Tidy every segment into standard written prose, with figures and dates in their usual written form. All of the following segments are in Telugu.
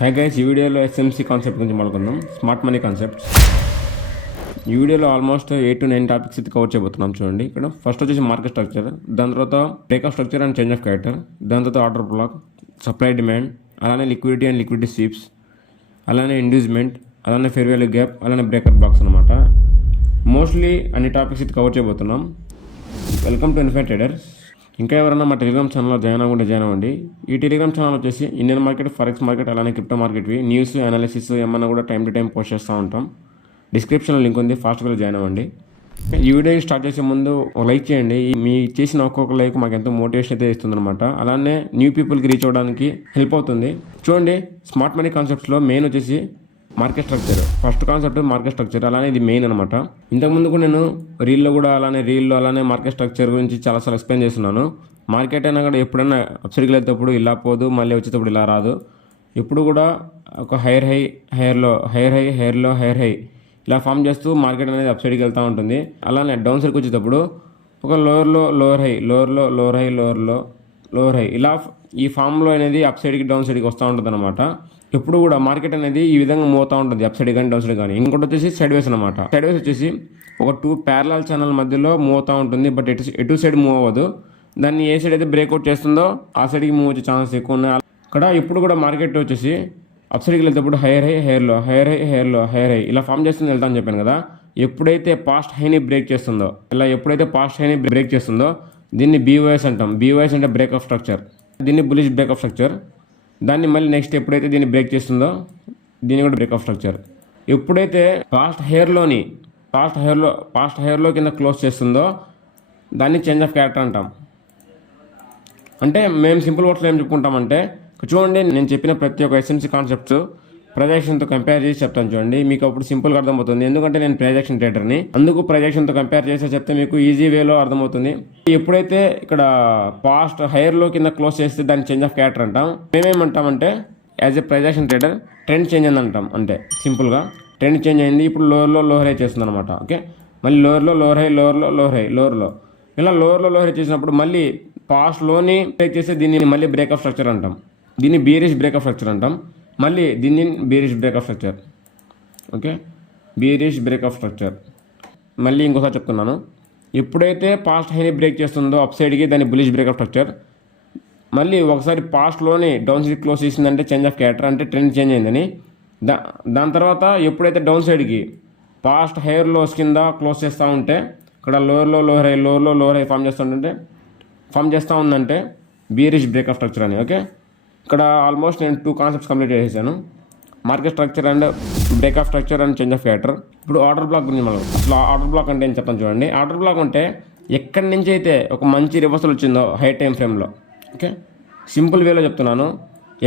హై గైస్, ఈ వీడియోలో ఎస్ఎంసి కాన్సెప్ట్ గురించి మాట్లాడుకుందాం. Smart money concepts. ఈ వీడియోలో ఆల్మోస్ట్ 8 to 9 టాపిక్స్ అయితే కవర్ చేయబోతున్నాం. చూడండి, ఇక్కడ ఫస్ట్ వచ్చేసి మార్కెట్ స్ట్రక్చర్, దాని తర్వాత break of structure and change of character, దాని తర్వాత ఆర్డర్ బ్లాక్, సప్లై డిమాండ్, అలానే లిక్విడిటీ అండ్ లిక్విడిటీ స్వీప్స్, అలానే ఇండ్యూస్మెంట్, అలానే ఫెయిర్ వాల్యూ గ్యాప్, అలానే బ్రేకర్ బ్లాక్స్ అనమాట. మోస్ట్లీ అన్ని టాపిక్స్ అయితే కవర్ చేయబోతున్నాం. Welcome to infight traders. ఇంకా ఎవరైనా మా టెలిగ్రామ్ ఛానల్లో జాయిన్ అవ్వండి. ఈ టెలిగ్రామ్ ఛానల్ వచ్చేసి ఇండియన్ మార్కెట్, ఫారెక్స్ మార్కెట్, అలానే క్రిప్టో మార్కెట్వి న్యూస్, అనాలిసిస్ ఏమన్నా కూడా టైం టు టైం పోస్ట్ చేస్తూ ఉంటాం. డిస్క్రిప్షన్లో లింక్ ఉంది, ఫాస్ట్గా జాయిన్ అవ్వండి. ఈ వీడియో స్టార్ట్ చేసే ముందు ఒక లైక్ చేయండి. మీ చేసిన ఒక్కొక్క లైక్ మాకు ఎంతో మోటివేషన్ అయితే ఇస్తుంది అనమాట. అలానే న్యూ పీపుల్కి రీచ్ అవ్వడానికి హెల్ప్ అవుతుంది. చూడండి, స్మార్ట్ మనీ కాన్సెప్ట్స్లో మెయిన్ వచ్చేసి market structure. First concept market structure, అలానే ఇది మెయిన్ అనమాట. ఇంతకుముందు కూడా నేను రీల్లో అలానే మార్కెట్ స్ట్రక్చర్ గురించి చాలాసార్లు ఎక్స్ప్లెయిన్ చేస్తున్నాను. మార్కెట్ అయినా కూడా ఎప్పుడైనా అప్సైడ్కి వెళ్తేప్పుడు ఇలా పోదు, మళ్ళీ వచ్చేటప్పుడు ఇలా రాదు. ఎప్పుడు కూడా ఒక హైర్ హై ఇలా ఫామ్ చేస్తూ మార్కెట్ అనేది అప్సైడ్కి వెళ్తూ ఉంటుంది. అలానే డౌన్ సైడ్కి వచ్చేటప్పుడు ఒక లోవర్ హై ఇలా ఈ ఫామ్లో అనేది అప్ సైడ్కి డౌన్ సైడ్కి వస్తూ ఉంటుంది అనమాట. ఎప్పుడు కూడా మార్కెట్ అనేది ఈ విధంగా మూవ్ అవుతూ ఉంటుంది, అప్ సైడ్ కానీ డౌన్ సైడ్ కానీ. ఇంకోటి వచ్చేసి సైడ్ వేస్ అనమాట. సైడ్ వేస్ వచ్చేసి ఒక 2 ప్యారలల్ ఛానల్ మధ్యలో మూవ్ అవుతూ ఉంటుంది, బట్ ఎటు సైడ్ మూవ్ అవ్వదు. దాన్ని ఏ సైడ్ అయితే బ్రేక్అవుట్ చేస్తుందో ఆ సైడ్కి మూవ్ వచ్చే ఛాన్సెస్ ఎక్కువ ఉన్నాయి. ఇక్కడ ఇప్పుడు కూడా మార్కెట్ వచ్చేసి అప్ సైడ్కి వెళ్తేప్పుడు హైర్ హై ఇలా ఫామ్ చేస్తుంది వెళ్తా అని చెప్పాను కదా. ఎప్పుడైతే పాస్ట్ హైని బ్రేక్ చేస్తుందో, దీన్ని బీఓఎస్ అంటాం. బీఓఎస్ అంటే బ్రేక్ ఆఫ్ స్ట్రక్చర్, దీన్ని బులిష్ బ్రేక్ ఆఫ్ స్ట్రక్చర్. దాన్ని మళ్ళీ నెక్స్ట్ ఎప్పుడైతే దీన్ని బ్రేక్ చేస్తుందో దీన్ని కూడా బ్రేక్ ఆఫ్ స్ట్రక్చర్. ఎప్పుడైతే పాస్ట్ హెయిర్లో కింద క్లోజ్ చేస్తుందో దాన్ని చేంజ్ ఆఫ్ క్యారెక్టర్ అంటాం. అంటే మేము సింపుల్ వర్డ్స్లో ఏం చెప్పుకుంటామంటే, చూడండి, నేను చెప్పిన ప్రతి ఒక్క ఎస్ఎంసీ కాన్సెప్ట్స్ ప్రొజెక్షన్తో కంపేర్ చేసి చెప్తాను. చూడండి, మీకు అప్పుడు సింపుల్గా అర్థమవుతుంది. ఎందుకంటే నేను ప్రొజెక్షన్ ట్రేడర్ని, అందుకు ప్రొజెక్షన్తో కంపేర్ చేసి చెప్తే మీకు ఈజీ వేలో అర్థమవుతుంది. ఎప్పుడైతే ఇక్కడ పాస్ట్ హైర్లో కింద క్లోజ్ చేస్తే దాన్ని చేంజ్ ఆఫ్ క్యారెక్టర్ అంటాం. మేమేమంటామంటే as a projection trader trend change అని అంటాం. అంటే సింపుల్గా ట్రెండ్ చేంజ్ అయింది, ఇప్పుడు లోవర్ హై చేస్తుంది అనమాట. ఓకే, మళ్ళీ లోవర్ హై ఇలా లోవర్ హై చేసినప్పుడు మళ్ళీ పాస్ట్లోని బ్రేక్ చేస్తే దీన్ని మళ్ళీ బ్రేక్ ఆఫ్ స్ట్రక్చర్ అంటాం. దీన్ని బీరిష్ బ్రేక్ ఆఫ్ స్ట్రక్చర్ అంటాం. మళ్ళీ దీన్ని బీరిష్ break of structure. Okay, బీరిష్ break of structure. మళ్ళీ ఇంకోసారి చెప్తున్నాను, ఎప్పుడైతే పాస్ట్ హైని బ్రేక్ చేస్తుందో అప్ సైడ్కి దాన్ని బులిష్ బ్రేక్ ఆఫ్ స్ట్రక్చర్. మళ్ళీ ఒకసారి పాస్ట్లోని డౌన్ సైడ్ క్లోజ్ చేసిందంటే చేంజ్ ఆఫ్ క్యారెక్టర్, అంటే ట్రెండ్ చేంజ్ అయిందని. దాని తర్వాత ఎప్పుడైతే డౌన్ సైడ్కి పాస్ట్ హైర్ లోస్ కింద క్లోజ్ చేస్తూ ఉంటే, ఇక్కడ లోవర్ హై ఫామ్ చేస్తూ ఉందంటే బీరిష్ బ్రేక్ ఆఫ్ స్ట్రక్చర్ అని. ఓకే, ఇక్కడ ఆల్మోస్ట్ నేను 2 కాన్సెప్ట్స్ కంప్లీట్ చేసేసాను. Market structure and break of structure and change of character. ఇప్పుడు ఆర్డర్ బ్లాక్ గురించి మనం అసలు ఆర్డర్ బ్లాక్ అంటే ఏం చెప్తాను చూడండి. ఆర్డర్ బ్లాక్ అంటే ఎక్కడి నుంచి అయితే ఒక మంచి రివర్సల్ వచ్చిందో హై టైం ఫ్రేమ్లో, ఓకే, సింపుల్ వేలో చెప్తున్నాను.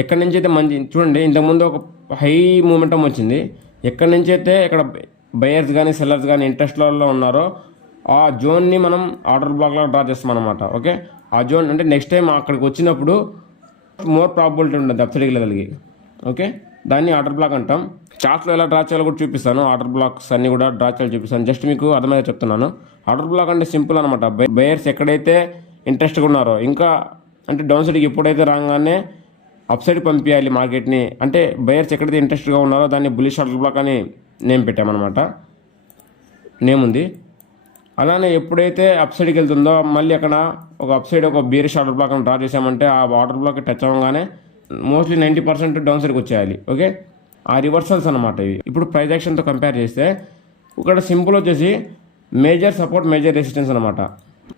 ఎక్కడి నుంచి అయితే మంచి, చూడండి, ఇంతకుముందు ఒక హై మూమెంటం వచ్చింది. ఎక్కడి నుంచి అయితే ఇక్కడ బయర్స్ కానీ సెల్లర్స్ కానీ ఇంట్రెస్ట్లలో ఉన్నారో ఆ జోన్ని మనం ఆర్డర్ బ్లాక్లో డ్రా చేస్తాం అనమాట. ఓకే, ఆ జోన్ అంటే నెక్స్ట్ టైం అక్కడికి వచ్చినప్పుడు మోర్ ప్రాబిలిటీ ఉంటుంది అప్ సైడ్కి వెళ్ళగలిగి. ఓకే, దాన్ని ఆర్డర్ బ్లాక్ అంటాం. చార్ట్స్లో ఎలా డ్రా చేయాలో కూడా చూపిస్తాను. ఆర్డర్ బ్లాక్స్ అన్ని కూడా డ్రా చేయాలి చూపిస్తాను, జస్ట్ మీకు అర్థమయ్యే చెప్తున్నాను. ఆర్డర్ బ్లాక్ అంటే సింపుల్ అనమాట. బయర్స్ ఎక్కడైతే ఇంట్రెస్ట్గా ఉన్నారో, ఇంకా అంటే డౌన్ సైడ్కి ఎప్పుడైతే రాగానే అప్ సైడ్ పంపించాలి మార్కెట్ని, అంటే బయర్స్ ఎక్కడైతే ఇంట్రెస్ట్గా ఉన్నారో దాన్ని బులిష్ ఆర్డర్ బ్లాక్ అని నేమ్ పెట్టామన్నమాట, నేమ్ ఉంది. అలానే ఎప్పుడైతే అప్ సైడ్కి వెళ్తుందో మళ్ళీ అక్కడ ఒక అప్ సైడ్ ఒక బీరిష్ ఆర్డర్ బ్లాక్ అని డ్రా చేసామంటే ఆ ఆర్డర్ బ్లాక్ టచ్ అవ్వగానే మోస్ట్లీ 90% డౌన్ సైడ్కి వచ్చేయాలి. ఓకే, ఆ రివర్సల్స్ అనమాట ఇవి. ఇప్పుడు ప్రైస్ యాక్షన్తో కంపేర్ చేస్తే ఇక్కడ సింపుల్ వచ్చేసి మేజర్ సపోర్ట్, మేజర్ రెసిస్టెన్స్ అనమాట.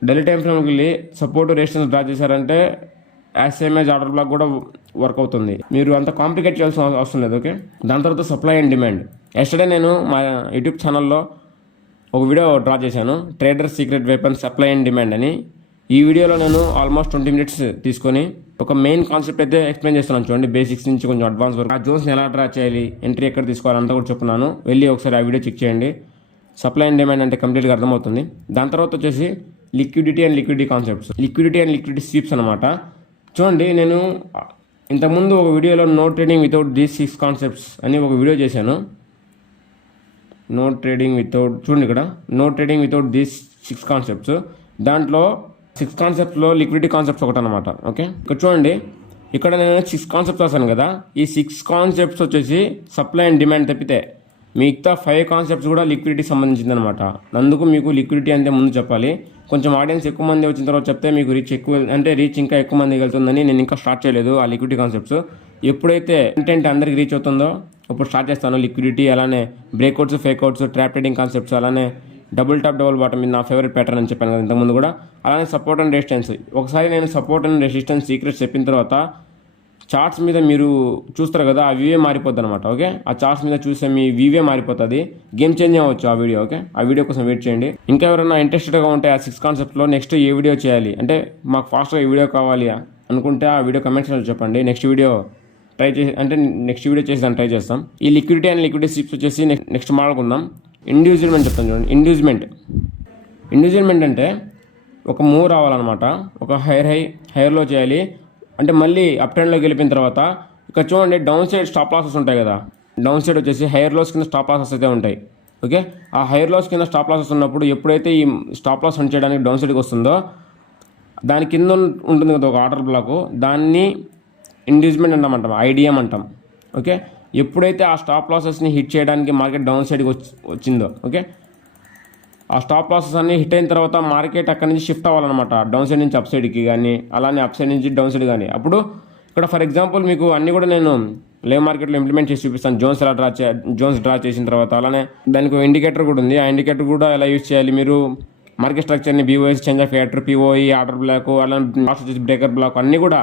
డైలీ టైం ఫ్రేమ్కి వెళ్ళి సపోర్ట్ రెసిస్టెన్స్ డ్రా చేశారంటే as same as order black కూడా వర్క్ అవుతుంది. మీరు అంత కాంప్లికేట్ చేయాల్సిన అవసరం లేదు. ఓకే, దాని తర్వాత సప్లై అండ్ డిమాండ్. ఎస్టర్డే నేను మా యూట్యూబ్ ఛానల్లో ఒక వీడియో డ్రా చేశాను, trader secret weapon supply and demand అని. ఈ వీడియోలో నేను ఆల్మోస్ట్ 20 minutes తీసుకొని ఒక మెయిన్ కాన్సెప్ట్ అయితే ఎక్స్ప్లెయిన్ చేస్తున్నాను. చూడండి, బేసిక్స్ నుంచి కొంచెం అడ్వాన్స్ వరకు ఆ జోన్స్ని ఎలా డ్రా చేయాలి, ఎంట్రీ ఎక్కడ తీసుకోవాలి అంతా కూడా చెప్తున్నాను. వెళ్ళి ఒకసారి ఆ వీడియో చెక్ చేయండి. సప్లై అండ్ డిమాండ్ అంటే కంప్లీట్గా అర్థమవుతుంది. దాని తర్వాత వచ్చేసి liquidity and liquidity concepts, liquidity and liquidity sweeps అనమాట. చూడండి, నేను ఇంతకుముందు ఒక వీడియోలో no trading without these 6 concepts అని ఒక వీడియో చేశాను. చూడండి ఇక్కడ no trading without these 6 concepts. దాంట్లో 6 కాన్సెప్ట్స్లో లిక్విడిటీ కాన్సెప్ట్స్ ఒకటి అనమాట. ఓకే, ఇక్కడ చూడండి, ఇక్కడ నేను 6 కాన్సెప్ట్స్ రాశాను కదా, ఈ 6 కాన్సెప్ట్స్ వచ్చేసి సప్లై అండ్ డిమాండ్ తప్పితే మిగతా 5 కాన్సెప్ట్స్ కూడా లిక్విడిటీ సంబంధించింది అనమాట. అందుకు మీకు లిక్విడిటీ అంటే ముందు చెప్పాలి. కొంచెం ఆడియన్స్ ఎక్కువ మంది వచ్చిన తర్వాత చెప్తే మీకు రీచ్ ఇంకా ఎక్కువ మంది వెళ్తుందని నేను ఇంకా స్టార్ట్ చేయలేదు ఆ లిక్విడిటీ కాన్సెప్ట్స్. ఎప్పుడైతే కంటెంట్ అందరికి రీచ్ అవుతుందో అప్పుడు స్టార్ట్ చేస్తాను లిక్విడిటీ, అలానే బ్రేక్అవుట్స్, ఫేక్అవుట్స్, ట్రాప్ ట్రేడింగ్ కాన్సెప్ట్స్, అలానే డబుల్ టాప్ డబుల్ బాటమ్ ఇది నా ఫేవరెట్ ప్యాటర్న్ అని చెప్పాను కదా ఇంతకుముందు కూడా. అలానే సపోర్ట్ అండ్ రెసిస్టెన్స్. ఒకసారి నేను సపోర్ట్ అండ్ రెసిస్టెన్స్ సీక్రెట్స్ చెప్పిన తర్వాత చార్ట్స్ మీద మీరు చూస్తారు కదా, ఆ వ్యూవే మారిపోద్ది అనమాట. ఓకే, ఆ చార్ట్స్ మీద చూస్తే మీ వ్యూవే మారిపోతుంది, గేమ్ చేంజ్ అవ్వచ్చు ఆ వీడియో. ఓకే, ఆ వీడియో కోసం వెయిట్ చేయండి. ఇంకా ఎవరైనా ఇంట్రెస్టెడ్గా ఉంటే ఆ 6 కాన్సెప్ట్లో నెక్స్ట్ ఏ వీడియో చేయాలి అంటే మాకు ఫాస్ట్గా ఈ వీడియో కావాలి అనుకుంటే ఆ వీడియో కమెంట్స్లో చెప్పండి. నెక్స్ట్ వీడియో చేసి దాన్ని ట్రై చేస్తాం. ఈ లిక్విడిటీ అండ్ లిక్విడిటీ స్ట్రిప్స్ వచ్చేసి నెక్స్ట్ మాట్లాడుకుందాం. ఇండ్యూస్మెంట్ చెప్తాను చూడండి. ఇండ్యూస్మెంట్ అంటే ఒక మూవ్ రావాలన్నమాట, ఒక హైర్లో చేయాలి అంటే మళ్ళీ అప్ ట్రెండ్లోకి వెళ్ళిపోయిన తర్వాత ఇక్కడ చూడండి డౌన్ సైడ్ స్టాప్ లాసెస్ ఉంటాయి కదా, డౌన్ సైడ్ వచ్చేసి హైయర్ లోస్ కింద స్టాప్ లాసెస్ అయితే ఉంటాయి. ఓకే, ఆ హైయర్ లోస్ కింద స్టాప్ లాసెస్ ఉన్నప్పుడు ఎప్పుడైతే ఈ స్టాప్ లాస్ రన్ చేయడానికి డౌన్ సైడ్కి వస్తుందో దాని కింద ఉంటుంది కదా ఒక ఆర్డర్ బ్లాక్, దాన్ని ఇండ్యూస్మెంట్ అంటాం, ఐడిఎం అంటాం. ఓకే, ఎప్పుడైతే ఆ స్టాప్ లాసెస్ని హిట్ చేయడానికి మార్కెట్ డౌన్ సైడ్కి వచ్చిందో, ఓకే, ఆ స్టాప్ లాసెస్ అన్ని హిట్ అయిన తర్వాత మార్కెట్ అక్కడి నుంచి షిఫ్ట్ అవ్వాలన్నమాట, డౌన్ సైడ్ నుంచి అప్ సైడ్కి కానీ, అలానే అప్ సైడ్ నుంచి డౌన్ సైడ్ కానీ. అప్పుడు ఇక్కడ ఫర్ ఎగ్జాంపుల్ మీకు అన్నీ కూడా నేను లైవ్ మార్కెట్లో ఇంప్లిమెంట్ చేసి చూపిస్తాను. జోన్స్ డ్రా చేసిన తర్వాత అలానే దానికి ఒక ఇండికేటర్ కూడా ఉంది. ఆ ఇండికేటర్ కూడా ఎలా యూజ్ చేయాలి మీరు, మార్కెట్ స్ట్రక్చర్ని BOS, change of character, POE, order block, అలానే లాస్ట్ వచ్చేసి బ్రేకర్ బ్లాక్ అన్నీ కూడా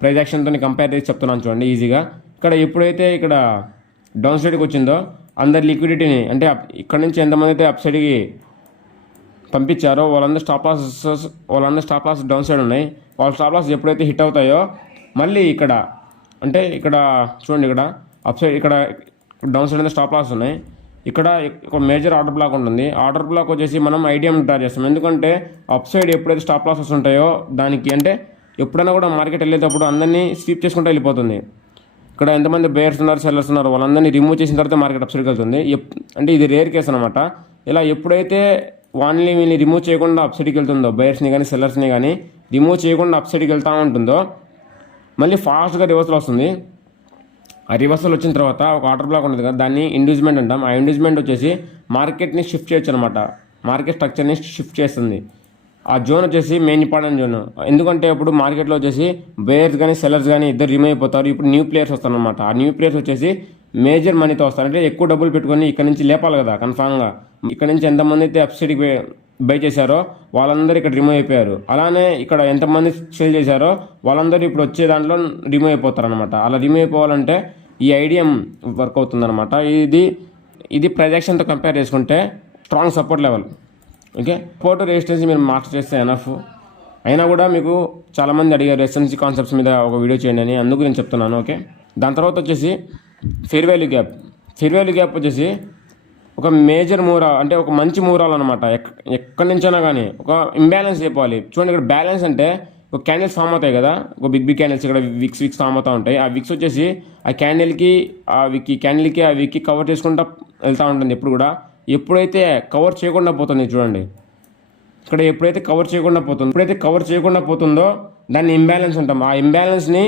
ప్రైజ్ యాక్షన్తో కంపేర్ చేసి చెప్తున్నాను చూడండి ఈజీగా. ఇక్కడ ఇక్కడ డౌన్ సైడ్కి వచ్చిందో అందరి లిక్విడిటీని అంటే ఇక్కడ నుంచి ఎంతమంది అయితే అప్ సైడ్కి పంపించారో వాళ్ళందరూ స్టాప్ లాస్ డౌన్ సైడ్ ఉన్నాయి. వాళ్ళ స్టాప్ లాస్ ఎప్పుడైతే హిట్ అవుతాయో మళ్ళీ ఇక్కడ చూడండి, ఇక్కడ అప్ సైడ్, ఇక్కడ డౌన్ సైడ్ అనేది స్టాప్ లాస్ ఉన్నాయి. ఇక్కడ ఒక మేజర్ ఆర్డర్ బ్లాక్ ఉంటుంది. ఆర్డర్ బ్లాక్ వచ్చేసి మనం ఐడిఎం డ్రా చేస్తాం. ఎందుకంటే అప్ సైడ్ ఎప్పుడైతే స్టాప్ లాసెస్ ఉంటాయో దానికి అంటే ఎప్పుడైనా కూడా మార్కెట్ వెళ్ళేటప్పుడు అందరినీ స్వీప్ చేసుకుంటూ వెళ్ళిపోతుంది. ఇక్కడ ఎంతమంది బేయర్స్ ఉన్నారు, సెల్లర్స్ ఉన్నారు, వాళ్ళందరినీ రిమూవ్ చేసిన తర్వాత మార్కెట్ అప్ సైడ్కి వెళ్తుంది. అంటే ఇది రేర్ కేసు అనమాట. ఇలా ఎప్పుడైతే వీళ్ళని రిమూవ్ చేయకుండా అప్ సైడ్కి వెళ్తుందో, బయర్స్ని కానీ సెల్లర్స్ని కానీ రిమూవ్ చేయకుండా అప్ సైడ్కి వెళ్తూ ఉంటుందో మళ్ళీ ఫాస్ట్గా రివర్సల్ వస్తుంది. ఆ రివర్సల్ వచ్చిన తర్వాత ఒక ఆర్డర్ బ్లాక్ ఉంటుంది కదా, దాన్ని ఇండ్యూస్మెంట్ అంటాం. ఆ ఇండ్యూస్మెంట్ వచ్చేసి మార్కెట్ని షిఫ్ట్ చేయొచ్చు అనమాట, మార్కెట్ స్ట్రక్చర్ని షిఫ్ట్ చేస్తుంది. ఆ జోన్ వచ్చేసి మెయిన్ ఇంపార్టెంట్ జోన్. ఎందుకంటే ఇప్పుడు మార్కెట్లో వచ్చేసి బేయర్స్ కానీ సెల్లర్స్ కానీ ఇద్దరు రిమూవ్ అయిపోతారు. ఇప్పుడు న్యూ ప్లేయర్స్ వస్తారనమాట. ఆ న్యూ ప్లేయర్స్ వచ్చేసి మేజర్ మనీతో వస్తారు. అంటే ఎక్కువ డబ్బులు పెట్టుకొని ఇక్కడ నుంచి లేపాలి కదా కన్ఫామ్గా. ఇక్కడ నుంచి ఎంతమంది అయితే అప్ సైడ్కి బై చేశారో వాళ్ళందరూ ఇక్కడ రిమూవ్ అయిపోయారు. అలానే ఇక్కడ ఎంతమంది సేల్ చేశారో వాళ్ళందరూ ఇప్పుడు వచ్చే దాంట్లో రిమూవ్ అయిపోతారు అనమాట. అలా రిమూవ్ అయిపోవాలంటే ఈ ఐడిఎం వర్క్ అవుతుందన్నమాట. ఇది ప్రైజ్ యాక్షన్తో కంపేర్ చేసుకుంటే strong support level. Okay, support resistance మీరు మాస్టర్ చేస్తే ఎనఫ్. అయినా కూడా మీకు చాలామంది అడిగారు రెసిస్టెన్స్ కాన్సెప్ట్స్ మీద ఒక వీడియో చేయండి అని, అందుకు నేను చెప్తున్నాను. ఓకే, దాని తర్వాత వచ్చేసి ఫెయిర్ వాల్యూ గ్యాప్ వచ్చేసి ఒక మేజర్ మూవ్ అంటే ఒక మంచి మూవ్ రావాలన్నమాట. ఎక్కడి నుంచైనా కానీ ఒక ఇంబ్యాలెన్స్ అయిపోవాలి. చూడండి, ఇక్కడ బ్యాలెన్స్ అంటే ఒక క్యాండిల్స్ ఫామ్ అవుతాయి కదా, ఒక బిగ్ క్యాండిల్స్ ఇక్కడ విక్స్ ఫామ్ అవుతూ ఉంటాయి. ఆ విక్స్ వచ్చేసి ఆ క్యాండిల్కి ఆ విక్కి కవర్ చేసుకుంటూ వెళ్తూ ఉంటుంది. ఎప్పుడైతే కవర్ చేయకుండా పోతుంది చూడండి, ఇక్కడ ఎప్పుడైతే కవర్ చేయకుండా పోతుందో దాన్ని ఇంబ్యాలెన్స్ అంటాం. ఆ ఇంబ్యాలెన్స్ని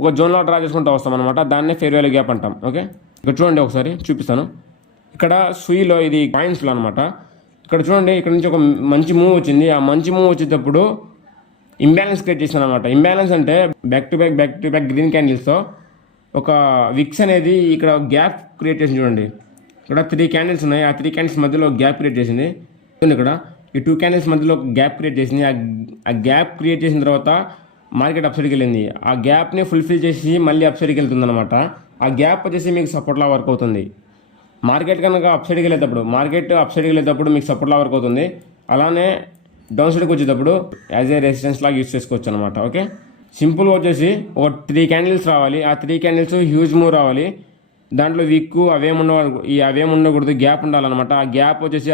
ఒక జోన్లో డ్రా చేసుకుంటూ వస్తాం అనమాట. దాన్నే ఫెయిర్ వాల్యూ గ్యాప్ అంటాం. ఓకే, ఇక్కడ చూడండి, ఒకసారి చూపిస్తాను. ఇక్కడ సూయిలో ఇది కాయిన్స్లో అనమాట. ఇక్కడ చూడండి, ఇక్కడ నుంచి ఒక మంచి మూవ్ వచ్చింది. ఆ మంచి మూవ్ వచ్చేటప్పుడు ఇంబ్యాలెన్స్ క్రియేట్ చేస్తాను అనమాట. ఇంబ్యాలెన్స్ అంటే బ్యాక్ టు బ్యాక్ గ్రీన్ క్యాండిల్స్తో ఒక విక్స్ అనేది ఇక్కడ గ్యాప్ క్రియేట్ చేసింది చూడండి. ఇక్కడ 3 క్యాండిల్స్ ఉన్నాయి. ఆ 3 క్యాండిల్స్ మధ్యలో గ్యాప్ క్రియేట్ చేసింది. ఇక్కడ ఈ 2 క్యాండిల్స్ మధ్యలో గ్యాప్ క్రియేట్ చేసింది. ఆ గ్యాప్ క్రియేట్ చేసిన తర్వాత మార్కెట్ అప్ సైడ్కి వెళ్ళింది. ఆ గ్యాప్ని ఫుల్ఫిల్ చేసి మళ్ళీ అప్ సైడ్కి వెళ్తుంది అనమాట. ఆ గ్యాప్ వచ్చేసి మీకు సపోర్ట్లా వర్క్ అవుతుంది. మార్కెట్ కనుక అప్ సైడ్కి వెళ్ళేటప్పుడు మీకు సపోర్ట్లా వర్క్ అవుతుంది. అలానే డౌన్ సైడ్కి వచ్చేటప్పుడు యాజ్ ఏ రెసిస్టెన్స్ లాగా యూజ్ చేసుకోవచ్చు అనమాట. ఓకే, సింపుల్గా వచ్చేసి ఒక 3 క్యాండిల్స్ రావాలి. ఆ 3 క్యాండిల్స్ హ్యూజ్ మూవ్ రావాలి. దాంట్లో వీక్ అవేముండకూడదు, గ్యాప్ ఉండాలన్నమాట. ఆ గ్యాప్ వచ్చేసి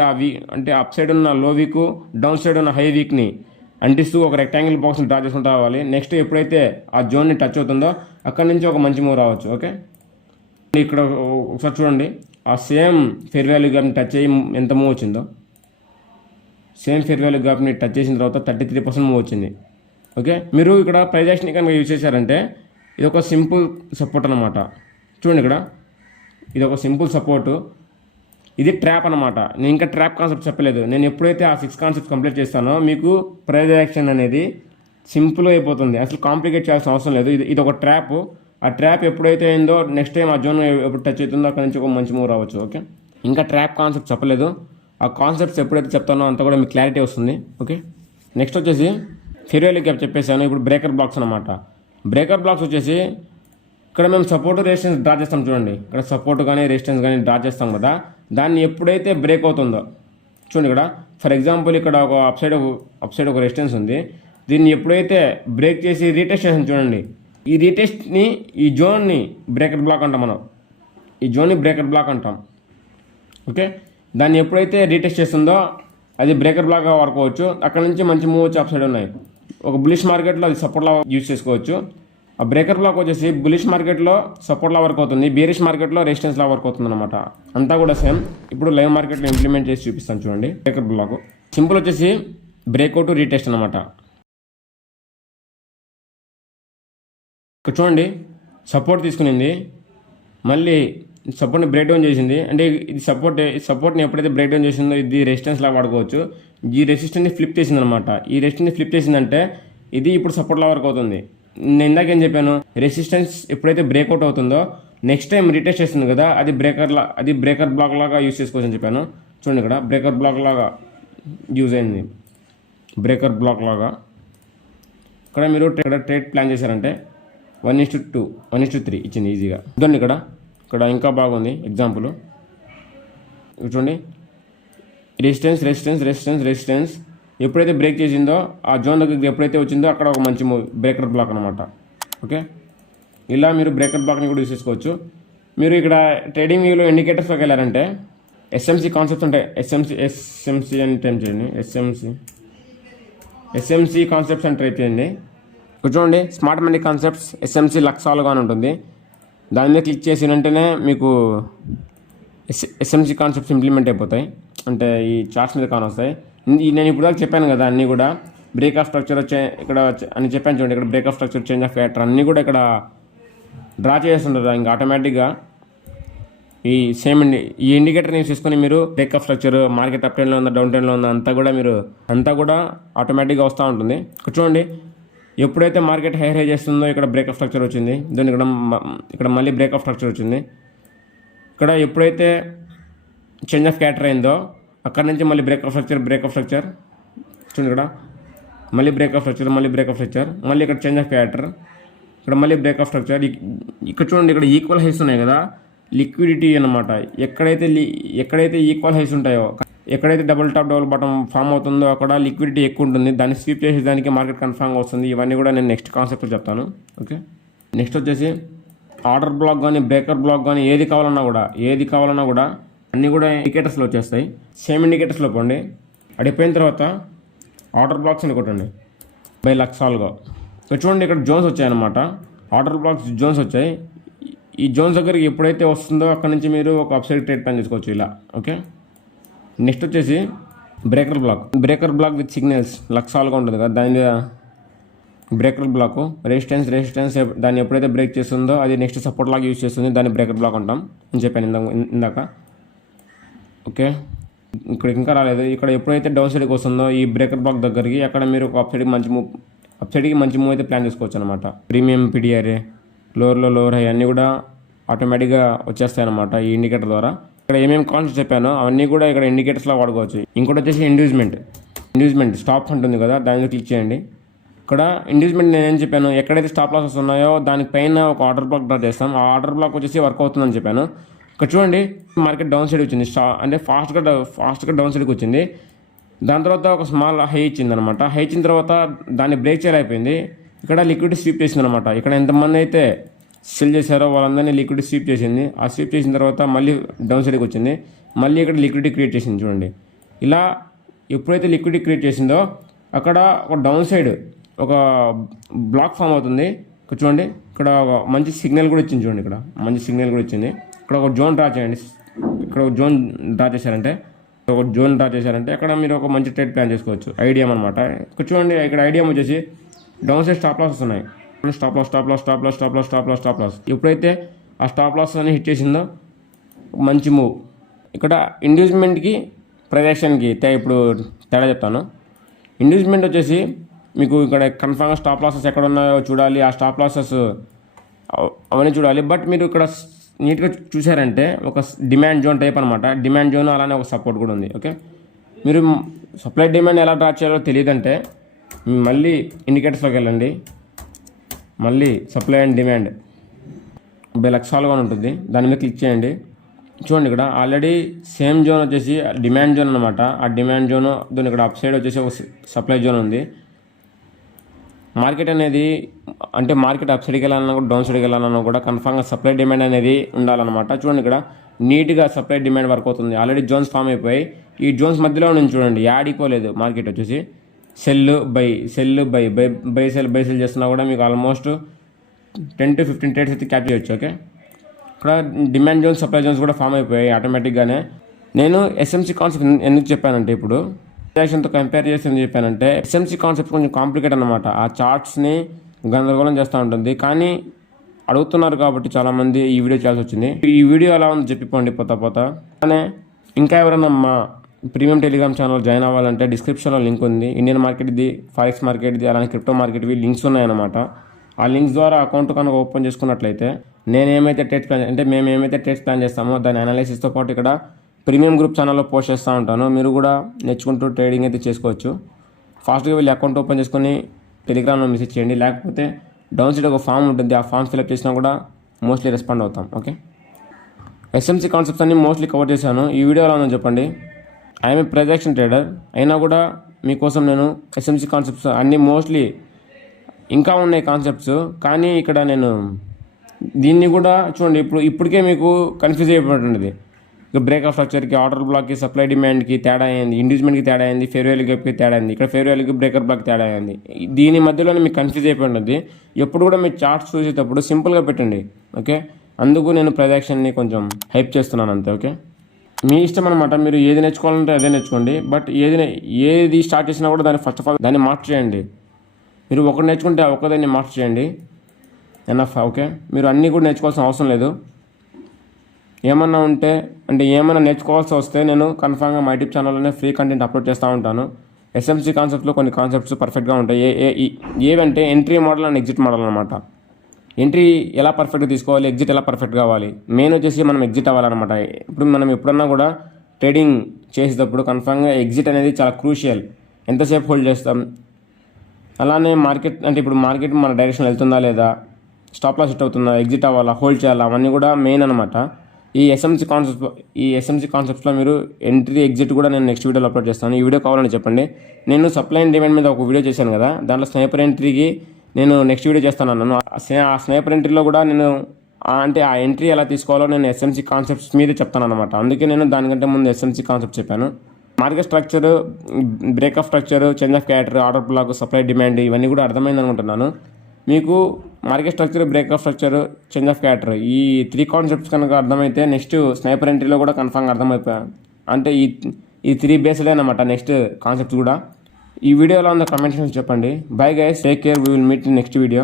అంటే అప్ సైడ్ ఉన్న లో వీక్, డౌన్ సైడ్ ఉన్న హై వీక్ని అంటిస్తూ ఒక రెక్టాంగిల్ బాక్స్ని డ్రా చేసుకుంటూ రావాలి. నెక్స్ట్ ఎప్పుడైతే ఆ జోన్ని టచ్ అవుతుందో అక్కడి నుంచి ఒక మంచి మూవ్ రావచ్చు. ఓకే, ఇక్కడ ఒకసారి చూడండి, ఆ సేమ్ ఫెయిర్ వాల్యూ గ్యాప్ని టచ్ అయ్యి ఎంత మూవ్ వచ్చిందో, సేమ్ ఫెయిర్ వాల్యూ గ్యాప్ని టచ్ చేసిన తర్వాత 33% మూవ్ వచ్చింది. ఓకే, మీరు ఇక్కడ ప్రైస్ యాక్షన్ కనుక యూజ్ చేశారంటే ఇది ఒక సింపుల్ సపోర్ట్ అనమాట. చూడండి ఇక్కడ ఇది ఒక సింపుల్ సపోర్టు, ఇది ట్రాప్ అనమాట. నేను ఇంకా ట్రాప్ కాన్సెప్ట్ చెప్పలేదు. నేను ఎప్పుడైతే ఆ 6 కాన్సెప్ట్స్ కంప్లీట్ చేస్తానో మీకు ప్రైస్ యాక్షన్ అనేది సింపుల్ అయిపోతుంది, అసలు కాంప్లికేట్ చేయాల్సిన అవసరం లేదు. ఇది ఒక ట్రాప్. ఆ ట్రాప్ ఎప్పుడైతే అయిందో నెక్స్ట్ టైం ఆ జోన్ ఎప్పుడు టచ్ అవుతుందో అక్కడ నుంచి ఒక మంచి మూవ్ రావచ్చు. ఓకే, ఇంకా ట్రాప్ కాన్సెప్ట్ చెప్పలేదు. ఆ కాన్సెప్ట్స్ ఎప్పుడైతే చెప్తానో అంత కూడా మీకు క్లారిటీ వస్తుంది. ఓకే, నెక్స్ట్ వచ్చేసి ఫెయిర్వేల్ గ్యాప్ చెప్పేసాను. ఇప్పుడు బ్రేకర్ బ్లాక్స్ అనమాట. బ్రేకర్ బ్లాక్స్ వచ్చేసి ఇక్కడ మేము సపోర్ట్ రెసిస్టెన్స్ డ్రా చేస్తాం. చూడండి ఇక్కడ సపోర్ట్ కానీ రెసిస్టెన్స్ కానీ డ్రా చేస్తాం కదా, దాన్ని ఎప్పుడైతే బ్రేక్ అవుతుందో చూడండి ఇక్కడ ఫర్ ఎగ్జాంపుల్ ఇక్కడ ఒక అప్ సైడ్ ఒక రెసిస్టెన్స్ ఉంది. దీన్ని ఎప్పుడైతే బ్రేక్ చేసి రీటెస్ట్ చేసాం చూడండి, ఈ రీటెస్ట్ని ఈ జోన్ని బ్రేకర్ బ్లాక్ అంటాం మనం. ఈ జోన్ని బ్రేకర్ బ్లాక్ అంటాం. ఓకే, దాన్ని ఎప్పుడైతే రీటెస్ట్ చేస్తుందో అది బ్రేకర్ బ్లాక్గా వాడుకోవచ్చు. అక్కడ నుంచి మంచి మూవ్ వచ్చి అప్ సైడ్ ఉన్నాయి. ఒక బులిష్ మార్కెట్లో అది సపోర్ట్లా యూజ్ చేసుకోవచ్చు. ఆ బ్రేకర్ బ్లాక్ వచ్చేసి బులిష్ మార్కెట్లో సపోర్ట్లా వర్క్ అవుతుంది, బేరిష్ మార్కెట్లో రెసిస్టెన్స్లా వర్క్ అవుతుంది అనమాట. అంతా కూడా సేమ్. ఇప్పుడు లైవ్ మార్కెట్లో ఇంప్లిమెంట్ చేసి చూపిస్తాను చూడండి. బ్రేకర్ బ్లాక్ సింపుల్ వచ్చేసి బ్రేక్అవుట్ రీటెస్ట్ అనమాట. ఇక్కడ చూడండి సపోర్ట్ తీసుకునింది, మళ్ళీ సపోర్ట్ని బ్రేక్ డౌన్ చేసింది. అంటే ఇది సపోర్ట్ని ఎప్పుడైతే బ్రేక్ డౌన్ చేసిందో ఇది రెసిస్టెన్స్లా వాడుకోవచ్చు. ఈ రెసిస్టెన్స్ని ఫ్లిప్ చేసింది అనమాట. ఈ రెసిస్టెన్స్ని ఫ్లిప్ చేసిందంటే ఇది ఇప్పుడు సపోర్ట్లా వర్క్ అవుతుంది. నేను ఇందాకేం చెప్పాను, రెసిస్టెన్స్ ఎప్పుడైతే బ్రేక్అవుట్ అవుతుందో నెక్స్ట్ టైం రీటెస్ట్ చేస్తుంది కదా, అది బ్రేకర్ బ్లాక్ లాగా యూజ్ చేసుకోవచ్చు అని చెప్పాను. చూడండి ఇక్కడ బ్రేకర్ బ్లాక్ లాగా యూజ్ అయింది. బ్రేకర్ బ్లాక్ లాగా ఇక్కడ మీరు ట్రేడ్ ప్లాన్ చేశారంటే 1:2 1:3 ఇచ్చింది ఈజీగా. చూడండి ఇక్కడ ఇంకా బాగుంది ఎగ్జాంపుల్. చూడండి రెసిస్టెన్స్ రెసిస్టెన్స్ రెసిస్టెన్స్ రెసిస్టెన్స్ ఎప్పుడైతే బ్రేక్ చేసిందో ఆ జోన్ దగ్గరికి ఎప్పుడైతే వచ్చిందో అక్కడ ఒక మంచి బ్రేకర్ బ్లాక్ అనమాట. ఓకే, ఇలా మీరు బ్రేకర్ బ్లాక్ని కూడా యూస్ చేసుకోవచ్చు. మీరు ఇక్కడ ట్రేడింగ్ వ్యూలో ఇండికేటర్స్లోకి వెళ్ళారంటే ఎస్ఎంసి కాన్సెప్ట్స్ ఉంటాయి. ఎస్ఎంసి అని టైం చేయండి. ఎస్ఎంసి కాన్సెప్ట్స్ అని ట్రై చేయండి. చూడండి స్మార్ట్ మనీ కాన్సెప్ట్స్ ఎస్ఎంసి లక్సాలుగా అని ఉంటుంది. దాని మీద క్లిక్ చేసిన వెంటనే మీకు ఎస్ఎంసి కాన్సెప్ట్స్ ఇంప్లిమెంట్ అయిపోతాయి. అంటే ఈ చార్ట్స్ మీద కానొస్తాయి. నేను ఇప్పుడు దాకా చెప్పాను కదా, అన్నీ కూడా బ్రేక్ ఆఫ్ స్ట్రక్చర్ ఇక్కడ అని చెప్పాను చూడండి. ఇక్కడ break of structure, change of character అన్నీ కూడా ఇక్కడ డ్రా చేస్తుంటారు. ఇంకా ఆటోమేటిక్గా ఈ ఈ ఇండికేటర్ని యూస్ చేసుకొని మీరు break of structure, market up ట్రెండ్లో ఉందా డౌన్ ట్రెండ్లో ఉందా అంతా కూడా ఆటోమేటిక్గా వస్తూ ఉంటుంది. చూడండి ఎప్పుడైతే మార్కెట్ హై చేస్తుందో ఇక్కడ బ్రేక్ ఆఫ్ స్ట్రక్చర్ వచ్చింది. దాని ఇక్కడ మళ్ళీ బ్రేక్ ఆఫ్ స్ట్రక్చర్ వచ్చింది. ఇక్కడ ఎప్పుడైతే చేంజ్ ఆఫ్ క్యారెక్టర్ అయిందో అక్కడ నుంచి మళ్ళీ బ్రేక్ ఆఫ్ స్ట్రక్చర్ చూడండి. ఇక్కడ మళ్ళీ బ్రేక్ ఆఫ్ స్ట్రక్చర్, మళ్ళీ ఇక్కడ చేంజ్ ఆఫ్ క్యారెక్టర్, ఇక్కడ మళ్ళీ బ్రేక్ ఆఫ్ స్ట్రక్చర్. ఇక్కడ చూడండి ఇక్కడ ఈక్వల్ హైస్ ఉన్నాయి కదా, లిక్విడిటీ అనమాట. ఎక్కడైతే ఈక్వల్ హైస్ ఉంటాయో, ఎక్కడైతే double top double bottom form అవుతుందో అక్కడ లిక్విడిటీ ఎక్కువ ఉంటుంది. దాన్ని స్వీప్ చేసేదానికి మార్కెట్ కన్ఫర్మ్గా వస్తుంది. ఇవన్నీ కూడా నేను నెక్స్ట్ కాన్సెప్ట్లో చెప్తాను. ఓకే, నెక్స్ట్ వచ్చేసి ఆర్డర్ బ్లాక్ కానీ బ్రేకర్ బ్లాక్ కానీ ఏది కావాలన్నా కూడా అన్నీ కూడా ఇండికేటర్స్లో వచ్చేస్తాయి. సేమ్ ఇండికేటర్స్లో పోండి. అడిపోయిన తర్వాత ఆర్డర్ బ్లాక్స్ అని కొట్టండి బై లక్సాలుగా. చూడండి ఇక్కడ జోన్స్ వచ్చాయన్నమాట. ఆర్డర్ బ్లాక్స్ జోన్స్ వచ్చాయి. ఈ జోన్స్ దగ్గరికి ఎప్పుడైతే వస్తుందో అక్కడ నుంచి మీరు ఒక అప్సైడ్ ట్రేడ్ ప్లాన్ చేసుకోవచ్చు ఇలా. ఓకే, నెక్స్ట్ వచ్చేసి బ్రేకర్ బ్లాక్ విత్ సిగ్నల్స్ లక్సాలుగా ఉంటుంది కదా, దాని మీద బ్రేకర్ బ్లాక్ రెసిస్టెన్స్ దాన్ని ఎప్పుడైతే బ్రేక్ చేస్తుందో అది నెక్స్ట్ సపోర్ట్ లాగా యూజ్ చేస్తుంది. దాన్ని బ్రేకర్ బ్లాక్ అంటాం అని చెప్పాను ఇందాక. ఓకే, ఇక్కడ ఇంకా రాలేదు. ఇక్కడ ఎప్పుడైతే డౌన్ సైడ్కి వస్తుందో ఈ బ్రేకర్ బ్లాక్ దగ్గరికి అక్కడ మీరు ఒక అప్ సైడ్కి మంచి మూవ్ అయితే ప్లాన్ చేసుకోవచ్చు అనమాట. ప్రీమియం పిడిఆర్ఏ, లోవర్ హై అన్నీ కూడా ఆటోమేటిక్గా వచ్చేస్తాయి అనమాట ఈ ఇండికేటర్ ద్వారా. ఇక్కడ ఏమేమి కాన్సెప్ట్స్ చెప్పానో అవన్నీ కూడా ఇక్కడ ఇండికేటర్స్లో వాడుకోవచ్చు. ఇంకోటి వచ్చేసి ఇండ్యూస్మెంట్ స్టాప్ ఉంటుంది కదా, దాని మీద క్లిక్ చేయండి. ఇక్కడ ఇండ్యూస్మెంట్ నేనేం చెప్పాను, ఎక్కడైతే స్టాప్ లాసెస్ ఉన్నాయో దానిపైన ఒక ఆర్డర్ బ్లాక్ డ్రా చేస్తాం. ఆ ఆర్డర్ బ్లాక్ వచ్చేసి వర్క్ అవుతుందని చెప్పాను. ఇక్కడ చూడండి మార్కెట్ డౌన్ సైడ్ వచ్చింది, అంటే ఫాస్ట్గా డౌన్ సైడ్కి వచ్చింది. దాని తర్వాత ఒక స్మాల్ హై ఇచ్చింది అనమాట. హై ఇచ్చిన తర్వాత దాన్ని బ్రేక్ చేయలేకపోయింది. ఇక్కడ లిక్విడిటీ స్వీప్ చేసింది అనమాట. ఇక్కడ ఎంతమంది అయితే సెల్ చేశారో వాళ్ళందరినీ లిక్విడిటీ స్వీప్ చేసింది. ఆ స్వీప్ చేసిన తర్వాత మళ్ళీ డౌన్ సైడ్కి వచ్చింది. మళ్ళీ ఇక్కడ లిక్విడిటీ క్రియేట్ చేసింది చూడండి. ఇలా ఎప్పుడైతే లిక్విడిటీ క్రియేట్ చేసిందో అక్కడ ఒక డౌన్ సైడ్ ఒక బ్లాక్ ఫామ్ అవుతుంది. ఇక్కడ చూడండి ఇక్కడ ఒక మంచి సిగ్నల్ కూడా ఇచ్చింది చూడండి. ఇక్కడ మంచి సిగ్నల్ కూడా ఇచ్చింది. ఇక్కడ ఒక జోన్ డ్రా చేయండి. ఇక్కడ ఒక జోన్ డ్రా చేశారంటే అక్కడ మీరు ఒక మంచి ట్రేడ్ ప్లాన్ చేసుకోవచ్చు. ఐడియం అనమాట. ఇక్కడ చూడండి ఇక్కడ ఐడియం వచ్చేసి డౌన్ సైడ్ స్టాప్ లాసెస్ ఉన్నాయి. స్టాప్ లాస్ ఎప్పుడైతే ఆ స్టాప్ లాస్ అని హిట్ చేసిందో మంచి మూవ్. ఇక్కడ ఇండ్యూస్మెంట్కి ప్రొజెక్షన్కి ఇప్పుడు తేడా చెప్తాను. ఇండ్యూస్మెంట్ వచ్చేసి మీకు ఇక్కడ కన్ఫామ్గా స్టాప్ లాసెస్ ఎక్కడ ఉన్నాయో చూడాలి, ఆ స్టాప్ లాసెస్ అవన్నీ చూడాలి. బట్ మీరు ఇక్కడ నీట్గా చూసారంటే ఒక డిమాండ్ జోన్ టైప్ అనమాట. డిమాండ్ జోన్ అలానే ఒక సపోర్ట్ కూడా ఉంది. ఓకే, మీరు సప్లై డిమాండ్ ఎలా డ్రా చేయాలో తెలియదంటే మళ్ళీ ఇండికేటర్స్లోకి వెళ్ళండి. మళ్ళీ సప్లై అండ్ డిమాండ్ లక్షాలుగా ఉంటుంది, దాని మీద క్లిక్ చేయండి. చూడండి ఇక్కడ ఆల్రెడీ సేమ్ జోన్ వచ్చేసి డిమాండ్ జోన్ అనమాట. ఆ డిమాండ్ జోన్ దీని ఇక్కడ అప్ సైడ్ వచ్చేసి ఒక సప్లై జోన్ ఉంది. మార్కెట్ అనేది అంటే మార్కెట్ అప్ సైడ్కి వెళ్ళాలన్నా కూడా డౌన్ సైడ్కి వెళ్ళాలన్నా కూడా కన్ఫామ్గా సప్లై డిమాండ్ అనేది ఉండాలన్నమాట. చూడండి ఇక్కడ నీట్గా సప్లై డిమాండ్ వర్క్ అవుతుంది. ఆల్రెడీ జోన్స్ ఫామ్ అయిపోయి ఈ జోన్స్ మధ్యలో నుంచి చూడండి యాడిపోలేదు. మార్కెట్ వచ్చేసి సెల్ బై సెల్ చేస్తున్నా కూడా మీకు ఆల్మోస్ట్ 10 to 15 ట్రేడ్స్ అయితే క్యాప్చర్ చేయొచ్చు. ఓకే, ఇక్కడ డిమాండ్ జోన్స్ సప్లై జోన్స్ కూడా ఫామ్ అయిపోయాయి ఆటోమేటిక్గానే. నేను ఎస్ఎంసీ కాన్సెప్ట్ ఎందుకు చెప్పానంటే ఇప్పుడు తో కంపేర్ చేసి ఎందుకు చెప్పానంటే ఎస్ఎంసీ కాన్సెప్ట్ కొంచెం కాంప్లికేట్ అనమాట. ఆ చార్ట్స్ని గందరగోళం చేస్తూ ఉంటుంది. కానీ అడుగుతున్నారు కాబట్టి చాలామంది ఈ వీడియో చేయాల్సి వచ్చింది. ఈ వీడియో ఎలా ఉందో చెప్పిపోండి పోతా. అలానే ఇంకా ఎవరైనా మా ప్రీమియం టెలిగ్రామ్ ఛానల్ జాయిన్ అవ్వాలంటే డిస్క్రిప్షన్లో లింక్ ఉంది. ఇండియన్ మార్కెట్ది, ఫారెక్స్ మార్కెట్ది, అలానే క్రిప్టో మార్కెట్వి లింక్స్ ఉన్నాయన్నమాట. ఆ లింక్స్ ద్వారా అకౌంట్ కనుక ఓపెన్ చేసుకున్నట్లయితే మేము ఏమైతే ట్రేడ్స్ ప్లాన్ చేస్తామో దాని అనాలిసిస్తో పాటు ఇక్కడ ప్రీమియం గ్రూప్ ఛానల్లో పోస్ట్ చేస్తూ ఉంటాను. మీరు కూడా నేర్చుకుంటూ ట్రేడింగ్ అయితే చేసుకోవచ్చు. ఫాస్ట్గా వెళ్ళి అకౌంట్ ఓపెన్ చేసుకొని టెలిగ్రామ్లో మెసేజ్ చేయండి. లేకపోతే డౌన్ సైడ్ ఒక ఫామ్ ఉంటుంది, ఆ ఫామ్ ఫిల్అప్ చేసినా కూడా మోస్ట్లీ రెస్పాండ్ అవుతాం. ఓకే, ఎస్ఎంసీ కాన్సెప్ట్స్ అన్ని మోస్ట్లీ కవర్ చేశాను. ఈ వీడియో ఎలా ఉందని చెప్పండి. ఐఎమ్ ఏ ప్రొజెక్షన్ ట్రేడర్ అయినా కూడా మీకోసం నేను ఎస్ఎంసీ కాన్సెప్ట్స్ అన్నీ మోస్ట్లీ ఇంకా ఉన్నాయి కాన్సెప్ట్స్. కానీ ఇక్కడ నేను దీన్ని కూడా చూడండి ఇప్పటికే మీకు కన్ఫ్యూజ్ అయిపోతుంది. ఇక బ్రేక్ ఆఫ్ స్ట్రక్చర్కి, ఆర్డర్ బ్లాక్కి, సప్లై డిమాండ్కి తేడా అయింది, ఇండ్యూస్మెంట్కి తేడా అయింది, ఫెయిర్ వాల్యూ గ్యాప్కి తేడా అయింది, ఇక్కడ ఫెయిర్ వాల్యూకి బ్రేకర్ బ్లాక్ తేడా అయింది. దీని మధ్యలోనే మీకు కన్ఫ్యూజ్ అయిపోయి ఉంటుంది. ఎప్పుడు కూడా మీరు చార్ట్స్ చూసేటప్పుడు సింపుల్గా పెట్టండి. ఓకే, అందుకు నేను ప్రొజెక్షన్ని కొంచెం హైప్ చేస్తున్నాను అంతే. ఓకే, మీ ఇష్టం అనమాట. మీరు ఏది నేర్చుకోవాలంటే అదే నేర్చుకోండి. బట్ ఏది స్టార్ట్ చేసినా కూడా దాన్ని ఫస్ట్ ఆఫ్ ఆల్ దాన్ని మాస్టర్ చేయండి. మీరు ఒకటి నేర్చుకుంటే ఆ ఒక్కదాన్ని మాస్టర్ చేయండి ఎనఫ్. ఓకే, మీరు అన్నీ కూడా నేర్చుకోవాల్సిన అవసరం లేదు. ఏమన్నా ఉంటే అంటే ఏమైనా నేర్చుకోవాల్సి వస్తే నేను కన్ఫామ్గా మా యూట్యూబ్ ఛానల్లోనే ఫ్రీ కంటెంట్ అప్లోడ్ చేస్తూ ఉంటాను. ఎస్ఎంసీ కాన్సెప్ట్లో కొన్ని కాన్సెప్ట్స్ పర్ఫెక్ట్గా ఉంటాయి. ఏవంటే entry model and exit model అనమాట. ఎంట్రీ ఎలా పర్ఫెక్ట్గా తీసుకోవాలి, ఎగ్జిట్ ఎలా పర్ఫెక్ట్గా కావాలి. మెయిన్ వచ్చేసి మనం ఎగ్జిట్ అవ్వాలన్నమాట. ఇప్పుడు మనం ఎప్పుడన్నా కూడా ట్రేడింగ్ చేసేటప్పుడు కన్ఫామ్గా ఎగ్జిట్ అనేది చాలా క్రూషియల్. ఎంతసేపు హోల్డ్ చేస్తాం, అలానే మార్కెట్ అంటే ఇప్పుడు మార్కెట్ మన డైరెక్షన్ వెళ్తుందా లేదా, స్టాప్ లాస్ హిట్ అవుతుందా, ఎగ్జిట్ అవ్వాలా, హోల్డ్ చేయాలా, అవన్నీ కూడా మెయిన్ అనమాట. ఈ ఎస్ఎంసీ కాన్సెప్ట్స్లో మీరు ఎంట్రీ ఎగ్జిట్ కూడా నేను నెక్స్ట్ వీడియోలో అప్లోడ్ చేస్తాను. ఈ వీడియో కావాలని చెప్పండి. నేను సప్లై అండ్ డిమాండ్ మీద ఒక వీడియో చేశాను కదా, దాంట్లో స్నైపర్ ఎంట్రీకి నేను నెక్స్ట్ వీడియో చేస్తాను అన్నాను. ఆ స్నైపర్ ఎంట్రీలో కూడా నేను అంటే ఆ ఎంట్రీ ఎలా తీసుకోవాలో నేను ఎస్ఎంసీ కాన్సెప్ట్స్ మీద చెప్తాను అనమాట. అందుకే నేను దానికంటే ముందు ఎస్ఎంసీ కాన్సెప్ట్ చెప్పాను. Market structure, break of structure, change of character, order block, supply demand ఇవన్నీ కూడా అర్థమైంది అనుకుంటున్నాను. మీకు market structure, break of structure, change of character ఈ 3 కాన్సెప్ట్స్ కనుక అర్థమైతే నెక్స్ట్ స్నైపర్ ఎంట్రీలో కూడా కన్ఫామ్గా అర్థమైపోయాను. అంటే ఈ 3 బేస్డ్ అనమాట నెక్స్ట్ కాన్సెప్ట్స్ కూడా. ఈ వీడియోలో ఉన్న కమెంట్స్ చెప్పండి. Bye guys, take care, we will meet in next video.